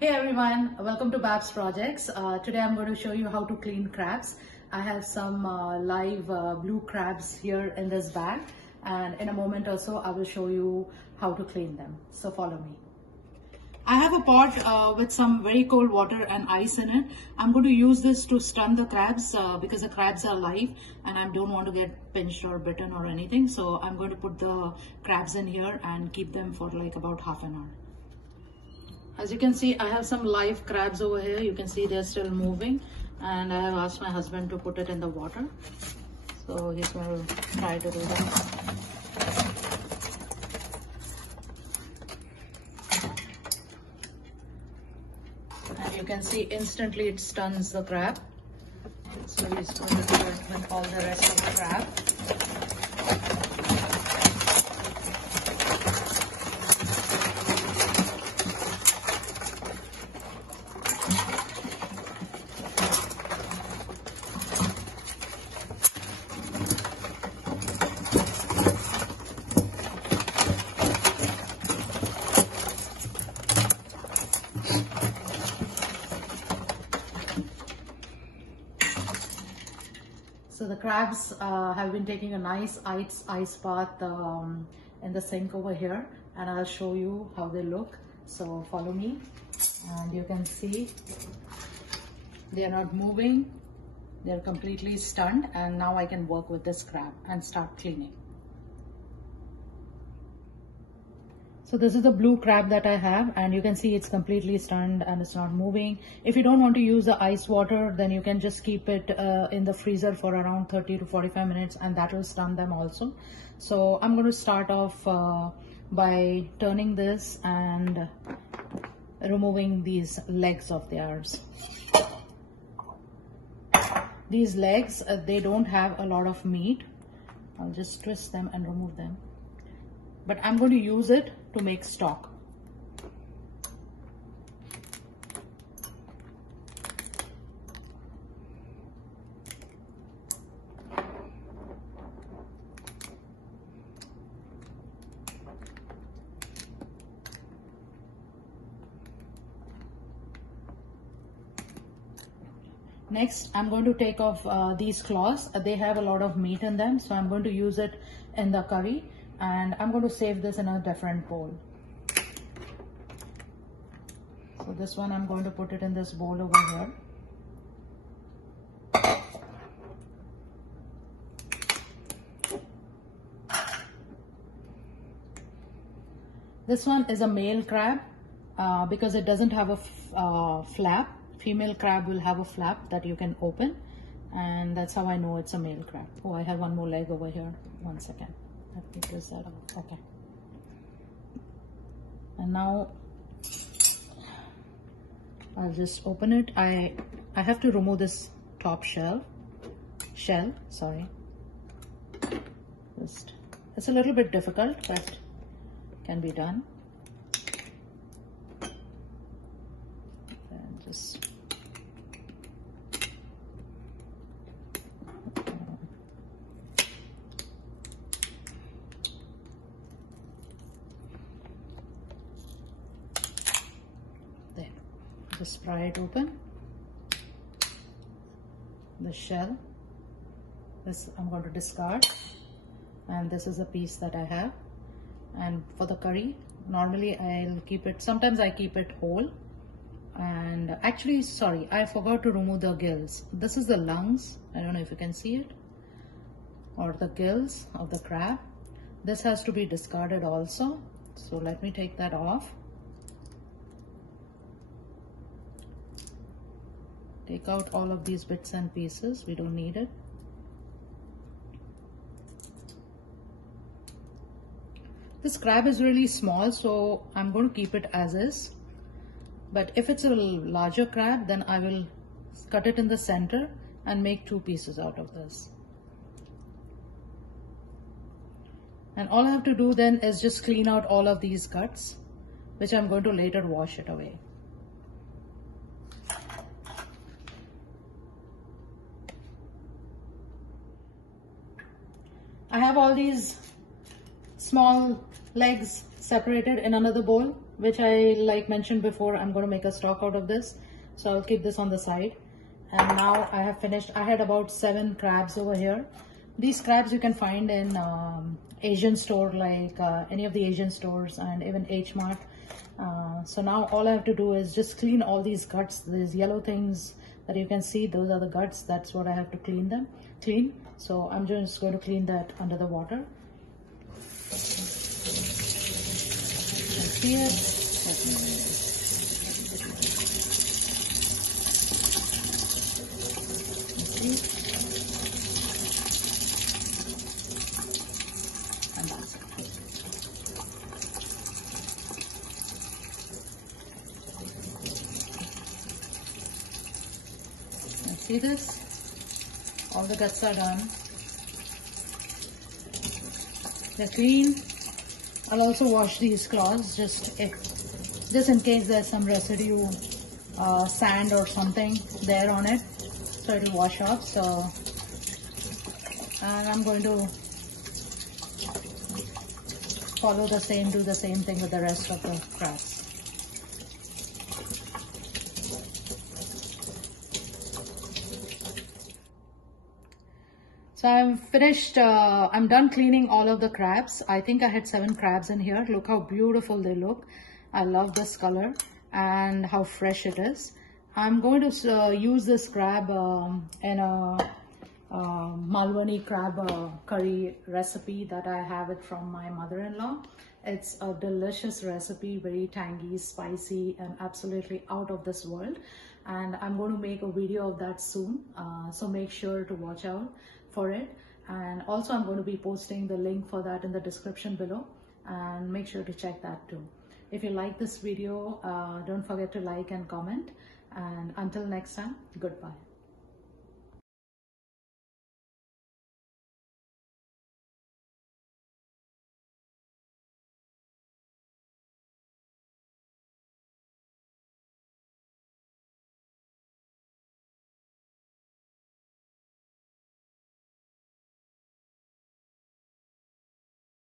Hey everyone, welcome to Babs Projects. Today I'm going to show you how to clean crabs. I have some live blue crabs here in this bag, and in a moment or so I will show you how to clean them. So follow me. I have a pot with some very cold water and ice in it. I'm going to use this to stun the crabs because the crabs are live and I don't want to get pinched or bitten or anything. So I'm going to put the crabs in here and keep them for like about half an hour. As you can see, I have some live crabs over here. You can see they're still moving, and I have asked my husband to put it in the water. So he's going to try to do that. And you can see instantly it stuns the crab. So he's going to do it with all the rest of the crab. So the crabs have been taking a nice ice bath in the sink over here, and I'll show you how they look. So follow me, and you can see they are not moving. They're completely stunned, and now I can work with this crab and start cleaning. So this is the blue crab that I have, and you can see it's completely stunned and it's not moving. If you don't want to use the ice water, then you can just keep it in the freezer for around 30 to 45 minutes, and that will stun them also. So I'm going to start off by turning this and removing these legs of theirs. These legs, they don't have a lot of meat. I'll just twist them and remove them. But I'm going to use it to make stock. Next, I'm going to take off these claws. They have a lot of meat in them, so I'm going to use it in the curry. And I'm going to save this in a different bowl. So this one, I'm going to put it in this bowl over here. This one is a male crab because it doesn't have a flap. Female crab will have a flap that you can open, and that's how I know it's a male crab. Oh, I have one more leg over here. One second. Let me twist that off. Okay. And now I'll just open it. I have to remove this top shell. Sorry. It's a little bit difficult, but can be done. And just just pry it open. The shell, this I'm going to discard, and this is a piece that I have. And for the curry, normally I'll keep it, sometimes I keep it whole. And actually, sorry, I forgot to remove the gills. This is the lungs. I don't know if you can see it, or the gills of the crab. This has to be discarded also. So let me take that off. Take out all of these bits and pieces. We don't need it. This crab is really small, so I'm going to keep it as is. But if it's a larger crab, then I will cut it in the center and make 2 pieces out of this. And all I have to do then is just clean out all of these guts, which I'm going to later wash it away. I have all these small legs separated in another bowl. which I mentioned before, I'm going to make a stock out of this. So I'll keep this on the side. And now I have finished. I had about 7 crabs over here. These crabs you can find in Asian store, like any of the Asian stores and even H Mart. So now all I have to do is just clean all these guts. These yellow things that you can see, those are the guts. That's what I have to clean. So I'm just going to clean that under the water. See it? And that's it. And see this? All the guts are done. They're clean. I'll also wash these claws just in case there's some residue, sand or something there on it, so it'll wash off. So, and I'm going to do the same thing with the rest of the crabs. So I'm finished, I'm done cleaning all of the crabs. I think I had 7 crabs in here. Look how beautiful they look. I love this color and how fresh it is. I'm going to use this crab in a Malvani crab curry recipe that I have it from my mother-in-law. It's a delicious recipe, very tangy, spicy, and absolutely out of this world. And I'm going to make a video of that soon. So make sure to watch out for it. And also I'm going to be posting the link for that in the description below, and make sure to check that too. If you like this video, don't forget to like and comment. And until next time, goodbye.